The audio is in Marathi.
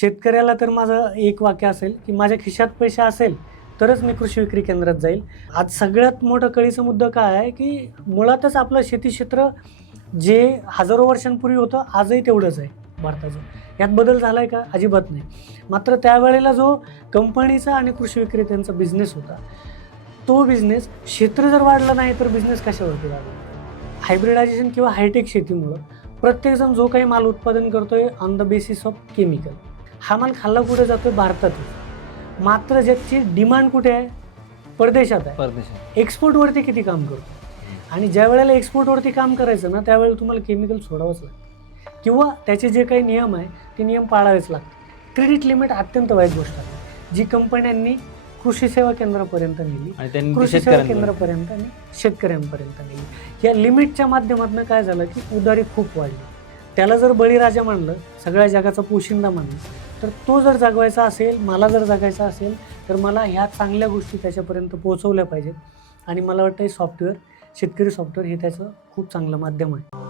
शेतकऱ्याला तर माझं एक वाक्य असेल की माझ्या खिशात पैसे असेल तरच मी कृषी विक्री केंद्रात जाईल. आज सगळ्यात मोठं कळीचा मुद्दा काय आहे की मुळातच आपलं शेती क्षेत्र जे हजारो वर्षांपूर्वी होतं आजही तेवढंच आहे भारताचं. यात बदल झाला आहे का? अजिबात नाही. मात्र त्यावेळेला जो कंपनीचा आणि कृषी विक्रेत्यांचा बिझनेस होता तो बिझनेस क्षेत्र जर वाढलं नाही तर बिझनेस कशावरती वाढला? हायब्रिडायझेशन किंवा हायटेक शेतीमुळं प्रत्येकजण जो काही माल उत्पादन करतोय on the basis of chemical हा माल खाल्ला कुठे जातोय? भारतातच मात्र ज्याची डिमांड कुठे आहे? परदेशात आहे. परदेशात. एक्सपोर्टवरती किती काम करतो? आणि ज्या वेळेला एक्सपोर्टवरती काम करायचं ना त्यावेळेला तुम्हाला केमिकल सोडावंच लागतं. किंवा त्याचे जे काही नियम आहे ते नियम पाळावेच लागतात. क्रेडिट लिमिट अत्यंत वाईट गोष्ट आहे. जी कंपन्यांनी कृषी सेवा केंद्रापर्यंत नेली कृषी सेवा केंद्रापर्यंत आणि शेतकऱ्यांपर्यंत नेली. या लिमिटच्या माध्यमातून काय झालं की उदारी खूप वाढली. त्याला जर बळीराजा मानलं सगळ्या जगाचा पोशिंदा मानलं तर तो जर जगवायचा असेल मला जर जगायचा असेल तर मला ह्या चांगल्या गोष्टी त्याच्यापर्यंत पोहोचवल्या पाहिजेत. आणि मला वाटतं हे सॉफ्टवेअर शेतकरी सॉफ्टवेअर हे त्याचं खूप चांगलं माध्यम आहे.